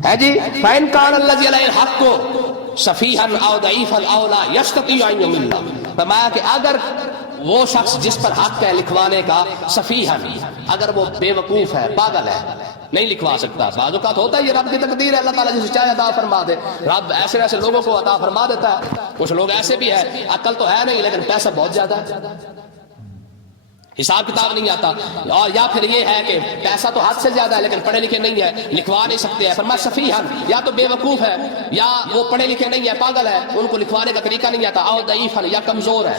ہے جی فَإِنْ كَانَ الَّذِي عَلَيْهِ الْحَقُّ صَفِيحًا أَوْ ضَعِيفًا أَوْ لَا يَسْتَطِيعُ أَنْ يُمِلَّ, فرمایا کہ اگر وہ شخص جس پر حق ہے لکھوانے کا صفیحًا, اگر وہ بے وقوف ہے پاگل ہے نہیں لکھوا سکتا. بعض اوقات ہوتا ہے یہ رب کی تقدیر ہے, اللہ تعالیٰ جسے چاہے عطا فرما دے. رب ایسے ایسے لوگوں کو عطا فرما دیتا ہے. کچھ لوگ ایسے بھی ہیں عقل تو ہے نہیں لیکن پیسہ بہت زیادہ ہے, حساب کتاب نہیں آتا, اور یا پھر یہ ہے کہ پیسہ تو حد سے زیادہ ہے لیکن پڑھے لکھے نہیں ہے, لکھوا نہیں سکتے ہیں. فرمایا صفیحًا, یا تو بے وقوف ہے یا وہ پڑھے لکھے نہیں ہے پاگل ہے, ان کو لکھوانے کا طریقہ نہیں آتا. او ضعیفاً, یا کمزور ہے.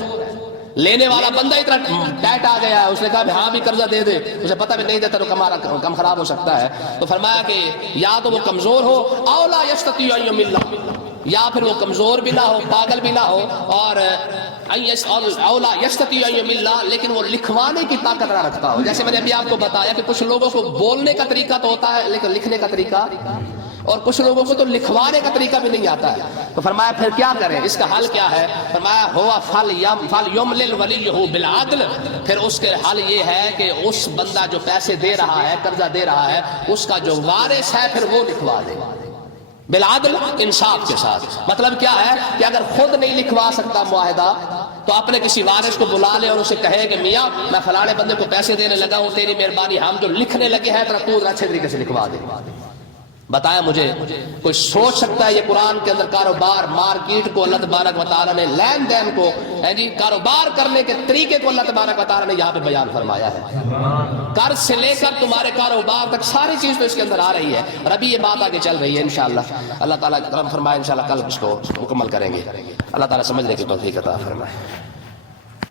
لینے والا بندہ اتنا ٹائٹ آ گیا ہے, اس نے کہا ہاں بھی قرضہ دے دے, اسے پتہ بھی نہیں دیتا تو کم خراب ہو سکتا ہے. تو فرمایا کہ یا تو وہ کمزور ہو, او لا یستطیع ان یمل, یا پھر وہ کمزور بھی نہ ہو پاگل بھی نہ ہو, اور اولا یستطیع ان یمل, لیکن وہ لکھوانے کی طاقت نہ رکھتا ہو. جیسے میں نے ابھی آپ کو بتایا کہ کچھ لوگوں کو بولنے کا طریقہ تو ہوتا ہے لیکن لکھنے کا طریقہ, اور کچھ لوگوں کو تو لکھوانے کا طریقہ بھی نہیں آتا ہے. تو فرمایا پھر کیا کریں, اس کا حل کیا ہے؟ فرمایا ہوا فَلْيُمْلِلْ وَلِيُّهُ بِالْعَدْلِ, پھر اس کے حل یہ ہے کہ اس بندہ جو پیسے دے رہا ہے قرضہ دے رہا ہے اس کا جو وارث ہے پھر وہ لکھوا دے بالعدل, انصاف کے ساتھ. مطلب کیا ہے کہ اگر خود نہیں لکھوا سکتا معاہدہ تو اپنے کسی وارث کو بلا لے اور اسے کہے کہ میاں میں فلانے بندے کو پیسے دینے لگا ہوں, تیری مہربانی ہم جو لکھنے لگے ہیں تو اچھے طریقے سے لکھوا دے. بتایا مجھے کوئی سوچ سکتا ہے یہ قرآن کے اندر کاروبار مارکیٹ کو اللہ تبارک و تعالیٰ نے لین دین کو جی کاروبار کرنے کے طریقے کو اللہ تبارک و تعالیٰ نے یہاں پہ بیان فرمایا ہے. قرض سے لے کر تمہارے کاروبار تک ساری چیز تو اس کے اندر آ رہی ہے, اور ابھی یہ بات آگے چل رہی ہے انشاءاللہ. اللہ تعالیٰ کرم فرمائے, انشاءاللہ کل اس کو مکمل کریں گے. اللہ تعالیٰ سمجھنے کی توفیق عطا فرمائے.